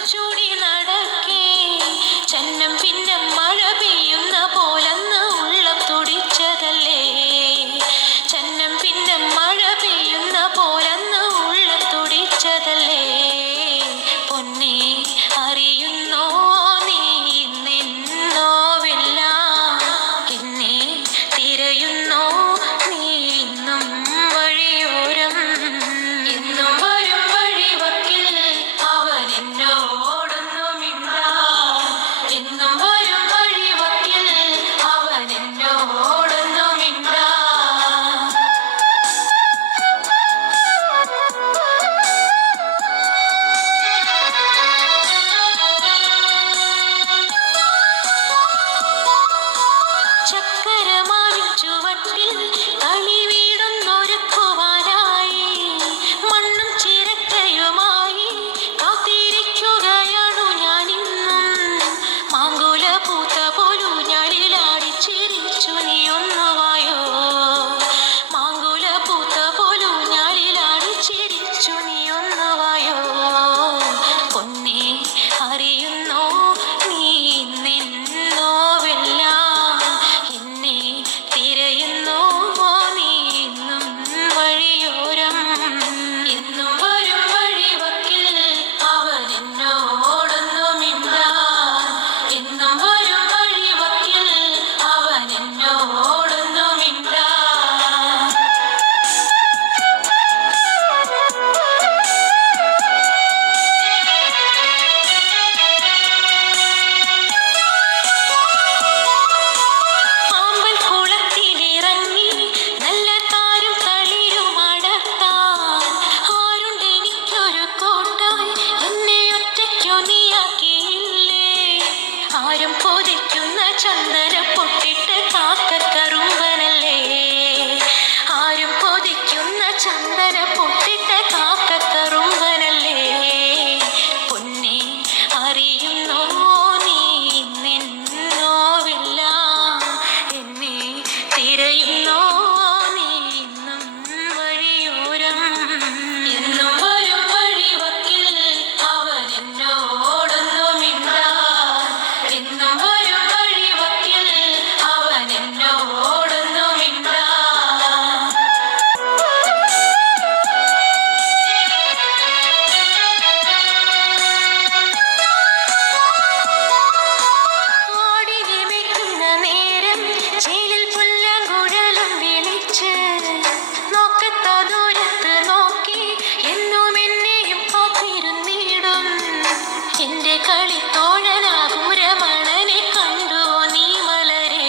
ചൂടി നടക്കേ ചന്നം പിന്നെ മഴ പെയ്യുന്ന പോലന്ന് ഉള്ളം തുടിച്ചതല്ലേ. ചന്നം പിന്നെ മഴ പെയ്യുന്ന പോലന്ന് ഉള്ളം തുടിച്ചതല്ലേ. പൊന്നേ അറിയുന്നോ നീ നിന്നോവില്ല എന്നെ തിരയുന്നോ നീ ഇന്നും വഴിയോരം. ഇന്നും വരും വഴിവക്കിൽ അവൻ എന്നോടൊന്നുമില്ല. ഇന്നും വരും വഴിവക്കിൽ അവൻ എന്നോടൊന്നുമില്ല. ചക്കരമാവിൻ ചുവട്ടിൽ കളി വീടുന്നൊരുക്കുവാനായി മണ്ണും ചിരട്ടയുമായി കാത്തിരിക്കുകയാണു ഞാനിന്നും. മാങ്കുല പൂത്ത പോലു ഞാനിലാടി ചിരിച്ചു നീ ഒന്നുവായോ. മാങ്കുല പൂത്ത പോലു ഞാനിലാടി ചിരിച്ചു നീ ഒന്നുവായോ. പൊന്നേ അറിയുന്നോ നീ നിന്നോവില്ല എന്നെ തിരയുന്നോ നീ ഇന്നും വഴിയോരം. ഇന്നും വരും വഴിവക്കിൽ അവൻ എന്നോടൊന്നുമില്ല. ഇന്നും വരും വഴിവക്കിൽ അവൻ എന്നോടൊന്നുമില്ല. ആമ്പൽ കുളത്തിലിറങ്ങി നല്ല താരും തളിരും അടർത്താൻ ആരുണ്ടെനിക്കൊരു കോട്ടായി എന്നെ ഒറ്റയ്ക്കു നീയാക്കിയില്ലേ. ആരും പൊതിക്കുന്ന ചന്ദന പൊട്ടിട്ട് കാക്കക്കറുമ്പനല്ലേ. ആരും പൊതിക്കുന്ന ചന്ദന പൊട്ടിട്ട് കാക്കക്കറുമ്പനല്ലേ. പൊന്നേ അറിയുന്നോ നീ നിന്നോവില്ല എന്നെ തിരയുന്നോ നീ ഇന്നും വഴിയോരം. എന്നും വരും വഴിവക്കിൽ അവൻ എന്നോടൊന്നുമില്ല. എന്നും വരും വഴിവക്കിൽ അവൻ എന്നോടൊന്നുമില്ല. ആടിനെ മേയ്ക്കുന്ന നേരം ചേലിൽ പുല്ലാങ്കുഴലും വിളിച്ച് നോക്കത്ത ദൂരത്ത് നോക്കി എന്നും എന്നെയും കാത്തിരുന്നിടും. എന്റെ കളിത്തോഴനാകും രമണനെ കണ്ടുവോ നീ മലരേ.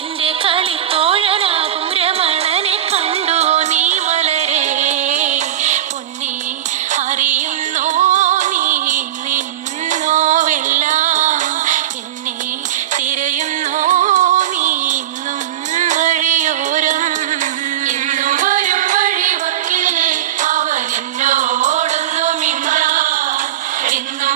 എന്റെ കളിത്തോഴനാകും രമണനെ കണ്ടുവോ നീ മലരേ. പൊന്നേ അറിയുന്നോ നീ നിന്നോവില്ല എന്നെ തിരയുന്നോ നീ ഇന്നും വഴിയോരം. ഇന്നും വരും വഴിവക്കിൽ അവൻ എന്നോടൊന്നുമില്ല. ഇന്നും